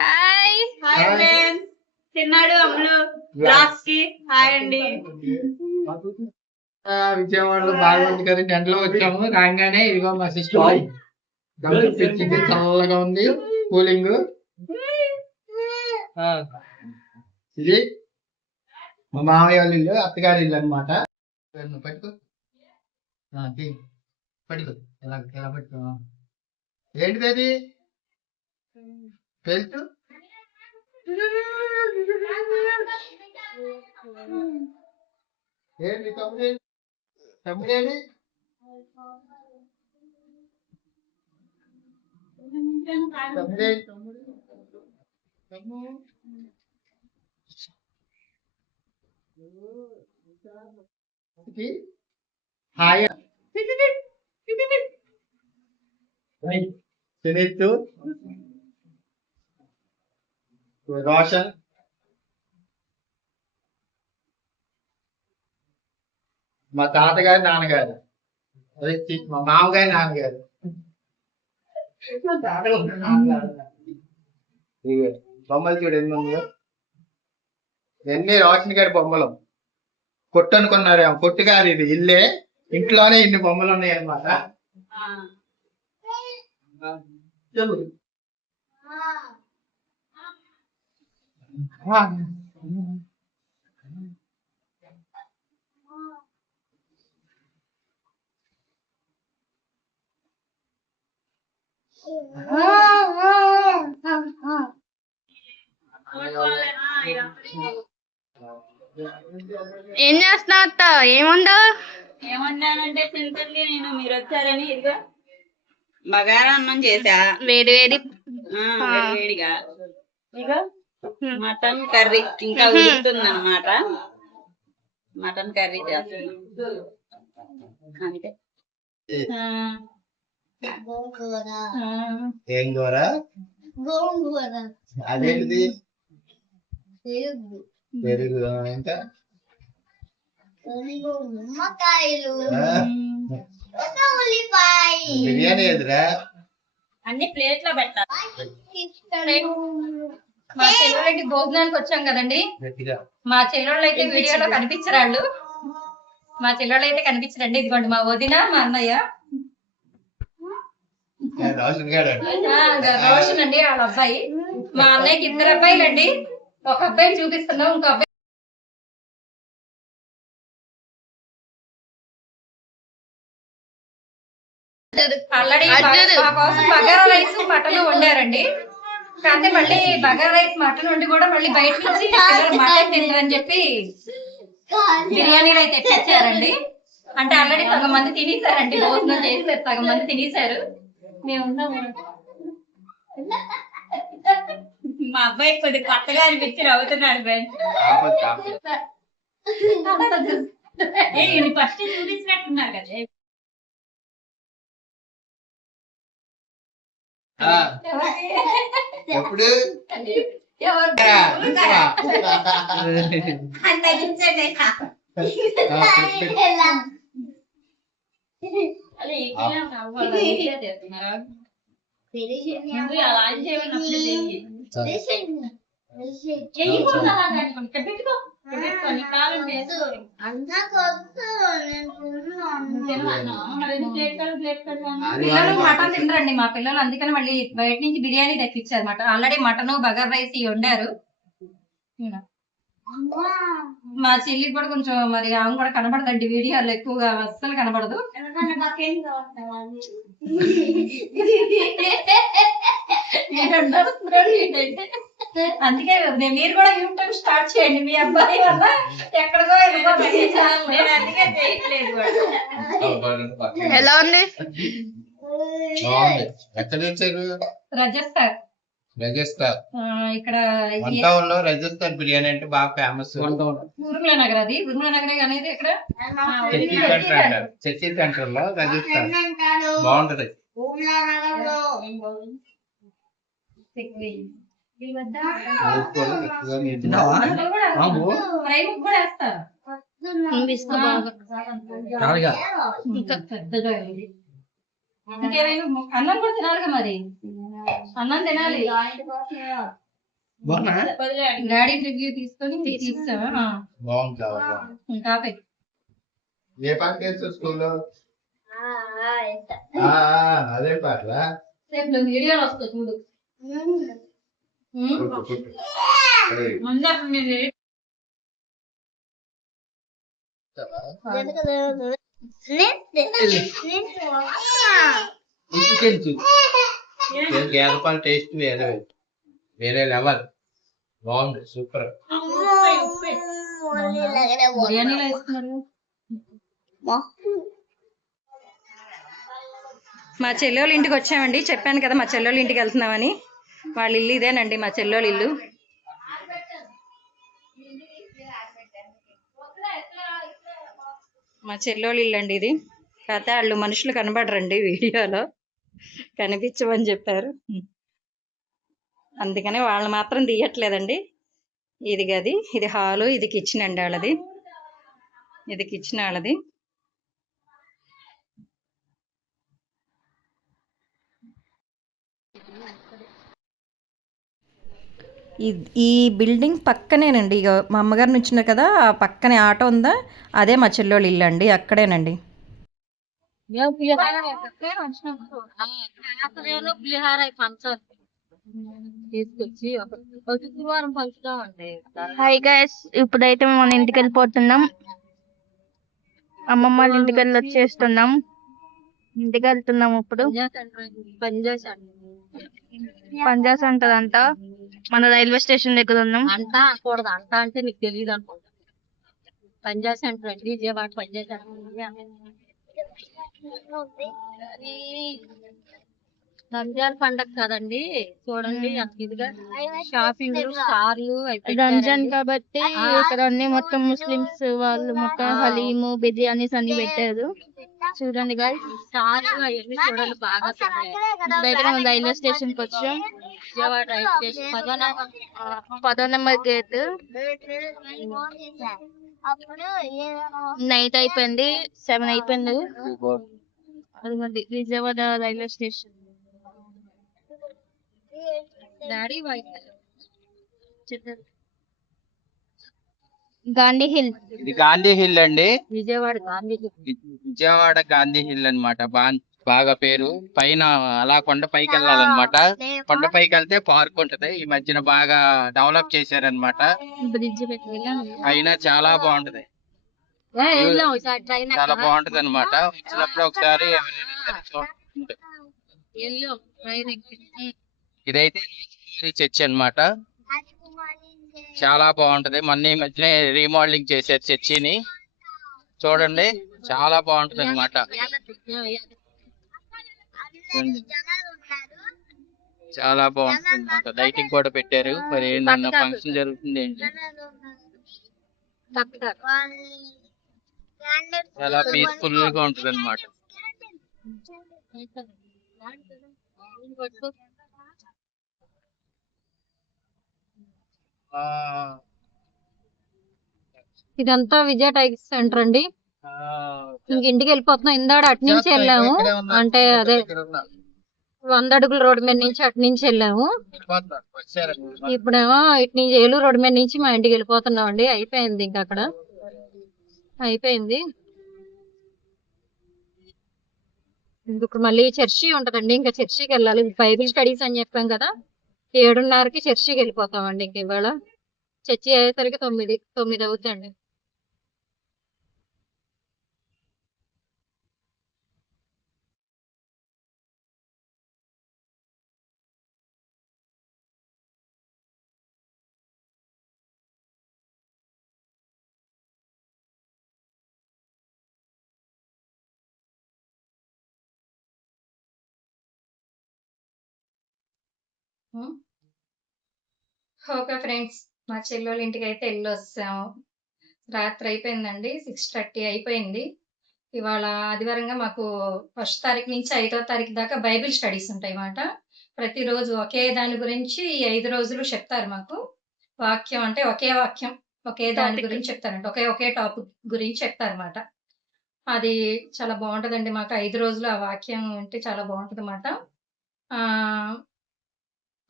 Hi hi friends, తిన్నాడు అమ్ములు blogs కి hi అండి. విజయవాడలో బాగుంది కదా, టెంట్లో వచ్చాము. రాగానే ఇదిగో మా సిస్టర్ తెచ్చింది, చల్లగా ఉంది కూలింగ్. ఇది మా మామయ్య వాళ్ళ ఇల్లు, అత్తగారి ఇల్లు అనమాట. పట్టుకో పట్టుకో, ఎలా ఎలా పట్టుకో. ఏంటిది అది బెల్ట్? ఏంటి తమ్ముడు, తమ్ముడేంటి? హాయ్ సునీత్, రోషన్, మా తాతగారు నాన్నగారు, అదే మా మామగారి నాన్నగారు. బొమ్మలు చూడు ఎన్ని ఉన్నాయో, ఎన్ని రోషన్ గారి బొమ్మలు. కొట్టు అనుకున్నారు, కొట్టు కాదు ఇది, ఇల్లే. ఇంట్లోనే ఇన్ని బొమ్మలు ఉన్నాయి అన్నమాట. ఏం చేస్తున్నావు అత్త? ఏముందో ఏమన్నానంటే సింపుల్గా నేను మీరు వచ్చారని ఇదిగో బగారా అన్నం చేసా, వేడి వేడి వేడిగా. ఇదిగో మటన్ కర్రీ ఇంకా ఉడుకుతుంది అన్నమాట. మటన్ కర్రీ చేస్తాను అంతే. ఏం కూర? అదేంటిది? పెరుగు. ఇంకా బిర్యానీ ఎదురా అన్ని ప్లేట్ లో పెట్టాలి. మా చెల్లెళ్ళకి భోజనానికి వచ్చాం కదండి. మా చెల్లెళ్ళు అయితే వీడియోలో కనిపించరాళ్ళు, మా చెల్లెళ్ళు అయితే కనిపించరండి. ఇదిగోండి మా వదిన, మా అన్నయ్య రోషన్ అండి వాళ్ళ అబ్బాయి. మా అన్నయ్యకి 2 అబ్బాయిలు అండి. ఒక అబ్బాయిని చూపిస్తున్నాం, ఇంకో అబ్బాయి ఆల్రెడీ మా కోసం బగారా రైస్ మటన్ వండారండి. కాకపోతే మళ్ళీ బగారా రైస్ మటన్ వండి కూడా మళ్ళీ బయట నుంచి పిల్లలు మటన్ తింటారని చెప్పి బిర్యానీలు అయితే తెచ్చారండి. అంటే ఆల్రెడీ సగం మంది తినేసారండి, భోజనం చేసి సగం మంది తినేసారు. మేము మా అబ్బాయి కొద్దిగా కొత్తగా అనిపించి నవ్వుతున్నాడు. ఫస్ట్ చూపించినట్టున్నారు కదా. ఎప్పుడు పిల్లలు మటన్ తినరండి మా పిల్లలు, అందుకని మళ్ళీ బయట నుంచి బిర్యానీ తెప్పించారు. Mutton already mutton bagara rice వండారు. మా చెల్లి కూడా కొంచెం మరి ఆమె కూడా కనబడదండి వీడియోలో, ఎక్కువగా అస్సలు కనబడదు. అందుకే మీరు కూడా యూట్యూబ్ స్టార్ట్ చేయండి, మీ అబ్బాయి వల్ల ఎక్కడికో నేను అందుకే చేయట్లేదు. ఎలా ఉంది? ఎక్కడ తెచ్చారు? రాజస్థాన్. ఇక్కడ రాజస్థాన్ బిర్యానీ అంటే బాగా ఫేమస్. ఊర్మిళ నగర్, అది ఊర్మిళ నగర్ అనేది ఇక్కడ చర్చి సెంటర్ లో రాజస్థాన్ బాగుంటది. ఇంకేమైనా అన్నం కూడా తినాలిగా మరి. అన్నం తినాలి. బాగున్నా డాడీ రివ్యూ తీసుకొని తీస్తావా? బాగుంది ఇంకా ఏ పాట చేస్తావు స్కూల్లో? అదే పాటలా రేపు వీడియోలో వస్తుంది చూడు. ముందు మీరు గేదె పాలు టేస్ట్ వేరే వేరే లెవెల్. బాగుంది సూపర్. బిర్యానీలో వేసుకున్నారు. మా చెల్లెళ్ళ ఇంటికి వచ్చామండి. చెప్పాను కదా మా చెల్లెళ్ళ ఇంటికి వెళ్తున్నామని. వాళ్ళ ఇల్లు ఇదేనండి, మా చెల్లెళ్ళ ఇల్లు. మా చెల్లెళ్ళ ఇల్లు అండి ఇది. కాకపోతే వాళ్ళు మనుషులు కనబడరండి వీడియోలో, కనిపించమని చెప్పారు. అందుకనే వాళ్ళు మాత్రం తీయట్లేదండి. ఇది గది, ఇది హాలు, ఇది కిచెన్ అండి వాళ్ళది. ఇది కిచెన్ వాళ్ళది. ఈ బిల్డింగ్ పక్కనేనండి. ఇక మా అమ్మగారు నుంచున్నారు కదా, ఆ పక్కనే ఆటో ఉందా, అదే మా చెల్లెళ్ళ ఇల్లు అండి. అక్కడేనండి. హాయ్ గైస్, ఇప్పుడైతే మన ఇంటికి వెళ్ళిపోతున్నాం. అమ్మమ్మ వాళ్ళ ఇంటికి వెళ్ళి వచ్చేస్తున్నాం. ఇంటికి వెళ్తున్నాం ఇప్పుడు. పంజా సెంటర్ అంట. మన రైల్వే స్టేషన్ దగ్గర ఉన్నాం. అంట అనకూడదు. అంట అంటే నీకు తెలియదు అనుకుంటా. పంజా సెంటర్ అండి, విజయవాడ పంజా సెంటర్. రంజాన్ పండగ కదండి, చూడండి ఇదిగా షాపింగ్ స్టార్లు రంజాన్ కాబట్టి ఇక్కడ అన్ని మొత్తం ముస్లిమ్స్ వాళ్ళు మొత్తం హలీము, బిర్యానీస్ అన్ని పెట్టారు. చూడండి గాయ్స్, స్టార్లు అవన్నీ చూడండి బాగా. ఇప్పుడైతే మనం రైల్వే స్టేషన్ కి వచ్చాం. విజయవాడ రైల్వే స్టేషన్ 10వ నెంబర్ గేట్. నైట్ అయిపోయింది, 7 అయిపోయింది. అదిగోండి Vijayawada railway station. Daddy Gandhi hill. ఇది గాంధీ హిల్ అండి. విజయవాడ గాంధీ విజయవాడ గాంధీ హిల్ అన్నమాట. బాగా పేరు. పైన అలా కొండ పైకి వెళ్ళాలన్నమాట. కొండ పైకి వెళ్తే పార్క్ ఉంటది. ఈ మధ్యన బాగా డెవలప్ చేశారన్నమాట. బ్రిడ్జ్ పెట్టి అయినా చాలా బాగుంటది. చాలా బాగుంటది అన్నమాట. వచ్చినప్పుడు ఒకసారి ఇదైతే చర్చ్ అన్నమాట. చాలా బాగుంటది. మొన్న ఈ మధ్యనే రీమోడలింగ్ చేశారు చర్చిని. చూడండి చాలా బాగుంటది అన్నమాట. చాలా బాగుంటుంది అన్నమాట. లైటింగ్ కూడా పెట్టారు. మరి ఏంటన్నా ఫంక్షన్ జరుగుతుంది ఏంటి. చాలా పీస్ఫుల్ గా ఉంటది అన్నమాట. ఇదంతా విజయ టైగర్ సెంటర్ అండి. ఇంక ఇంటికి వెళ్ళిపోతున్నాం. ఇందాడ అటు నుంచి వెళ్ళాము, అంటే అదే 100 అడుగుల రోడ్డు మీద నుంచి అటు నుంచి వెళ్ళాము. ఇప్పుడేమో ఇటు నుంచి ఏలూరు రోడ్డు మీద నుంచి మా ఇంటికి వెళ్ళిపోతున్నాం అండి. అయిపోయింది, ఇంకా అక్కడ అయిపోయింది. ఇప్పుడు మళ్ళీ చర్చి ఉంటదండి, ఇంకా చర్చికి వెళ్ళాలి. బైబిల్ స్టడీస్ అని చెప్పాం కదా, 7:30కి చర్చికి వెళ్ళిపోతామండి. ఇంక ఇవాళ చర్చి అయ్యేసరికి 9 అవుతుందండి. ఓకే ఫ్రెండ్స్, మా చెల్లెళ్ళ ఇంటికి అయితే వెళ్ళి వస్తాము. రాత్రి అయిపోయిందండి, 6:30 అయిపోయింది. ఇవాళ ఆదివారంగా మాకు 1వ తారీఖు నుంచి 5వ తారీఖు దాకా బైబిల్ స్టడీస్ ఉంటాయి అన్నమాట. ప్రతిరోజు ఒకే దాని గురించి 5 రోజులు చెప్తారు మాకు. వాక్యం అంటే ఒకే వాక్యం, ఒకే దాని గురించి చెప్తారంట. ఒకే టాపిక్ గురించి చెప్తారన్నమాట. అది చాలా బాగుంటదండి. మాకు 5 రోజులు ఆ వాక్యం అంటే చాలా బాగుంటది అన్నమాట.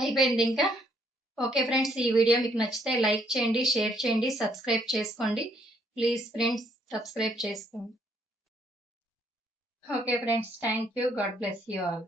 అయిపోయింది ఇంకా. ఓకే ఫ్రెండ్స్, ఈ వీడియో మీకు నచ్చితే లైక్ చేయండి, షేర్ చేయండి, సబ్స్క్రైబ్ చేసుకోండి. ప్లీజ్ ఫ్రెండ్స్ సబ్స్క్రైబ్ చేసుకోండి. Okay friends, thank you. God bless you all.